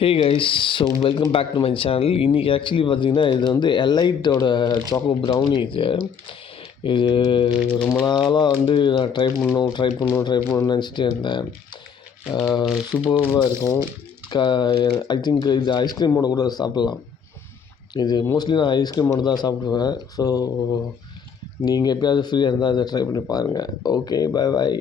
Hey guys, so welcome back to my channel. இன்றைக்கி actually பார்த்தீங்கன்னா இது வந்து எலைட்டோட சாக்கோ ப்ரௌனி. இது ரொம்ப நாளாக வந்து நான் ட்ரை பண்ணணும்னு நினச்சிட்டே இருந்தேன். சூப்பராக இருக்கும். ஐ திங்க் இது ஐஸ்கிரீமோட கூட சாப்பிட்லாம். இது மோஸ்ட்லி நான் ஐஸ்கிரீமோட தான் சாப்பிடுவேன். ஸோ நீங்கள் எப்போயாவது ஃப்ரீயாக இருந்தால் அதை ட்ரை பண்ணி பாருங்கள். Okay, bye bye.